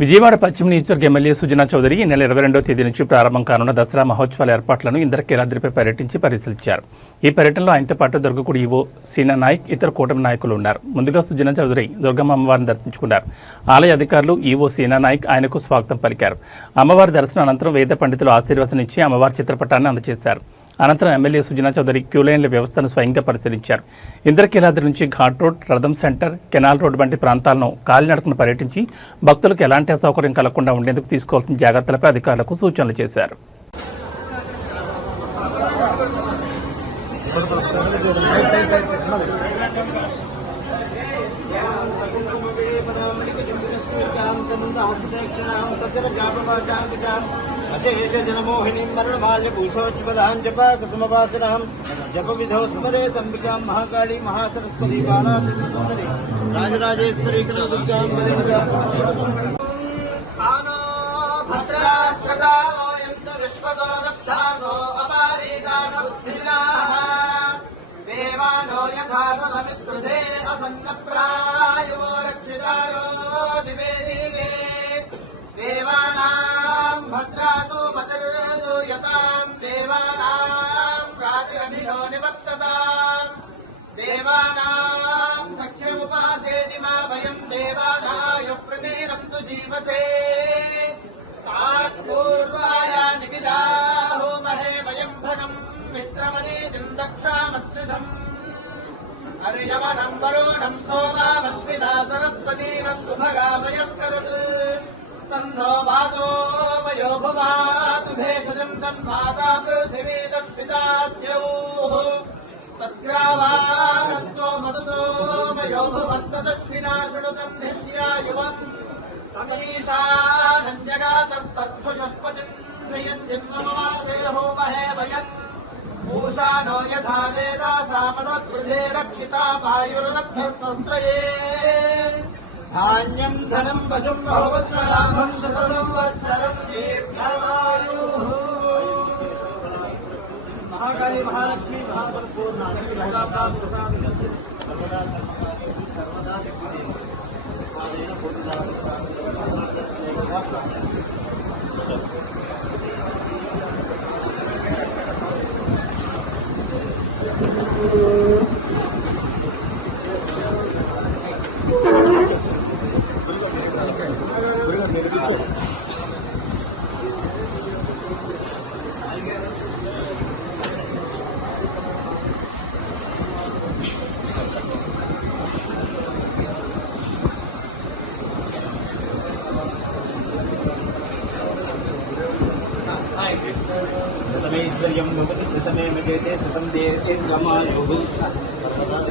విజయవాడ పశ్చిమ నియోజకవర్గ ఎమ్మెల్యే సుజనా చౌదరి ఈ నెల 22వ తేదీ నుంచి ప్రారంభం కానున్న దసరా మహోత్సవాల ఏర్పాట్లను ఇంద్రకీలాద్రిపై పర్యటించి పరిశీలించారు. ఈ పర్యటనలో ఆయనతో పాటు దుర్గగుడి ఈవో సీనా నాయక్, ఇతర కూటమి నాయకులు ఉన్నారు. ముందుగా సుజనా చౌదరి దుర్గమ్మ అమ్మవారిని దర్శించుకున్నారు. ఆలయ అధికారులు ఈవో సీనా నాయక్ ఆయనకు స్వాగతం పలికారు. అమ్మవారి దర్శనం అనంతరం వేద పండితులు ఆశీర్వచనం ఇచ్చి అమ్మవారి చిత్రపటాన్ని అందజేశారు. అనంతరం ఎమ్మెల్యే సుజనా చౌదరి క్యూలైన్ల వ్యవస్థను స్వయంగా పరిశీలించారు. ఇంద్రకీలాద్రి నుంచి ఘాట్ రోడ్, రథం సెంటర్, కెనాల్ రోడ్ వంటి ప్రాంతాలను కాలినడకను పర్యటించి భక్తులకు ఎలాంటి అసౌకర్యం కలగకుండా ఉండేందుకు తీసుకోవాల్సిన జాగ్రత్తలపై అధికారులకు సూచనలు చేశారు. अशेष जनमोहिनीं मरणमाल्य भूषोज्वलां जपाकुसुमवासनां जपविधौ स्मरेदम्बिकां महाकाली महासरस्वती बालात्रिपुरसुन्दरी राजराजेश्वरी कनकदुर्गां पदे आनो भद्रा प्रदायन्त विश्वतो दग्धासो अपारीदासुत्थिलाः देवानो यथा सलमित्कृधे असन्नप्रायो रक्षितारो दिवे दिवे देवानां भद्रासु मतिर्यतां देवानां राजगभिरो निवर्ततां देवानां सख्यमुपासेति मा वयं देवानायुः प्रतीरन्तु जीवसे तात्पूर्वाय निविदाहो महे वयं भगं मित्रमनीतिं दक्षामश्रिधम् अर्यवनं वरुणं सोमामश्विना सरस्वती नः सुभगामयस्करत् तन्नो वातो वयो भुवातु भेषजं तन्माता पृथिवी तत्पिता द्यौः तद्ग्रावाणः सोमसुतो वयो भुवस्तदश्विना शृणुतं धिष्यायुवम् तमीशानं जगातस्तस्थुषस्पतिं ह्रियं जन्ममासे होमहे वयम् पूषा नो यथा वेदा सामसत्कृधे रक्षिता पायुर्दग्धः स्वस्त्रये धान्यं धनं पशुं बहुपुत्रलाभं शतसंवत्सरं दीर्घायुः महाकाली महालक्ष्मी महासम्पूर्णा सर्वदा सतमेश्वर्यं भवति सतमे मजेते सतं देते गमायुः सर्वदा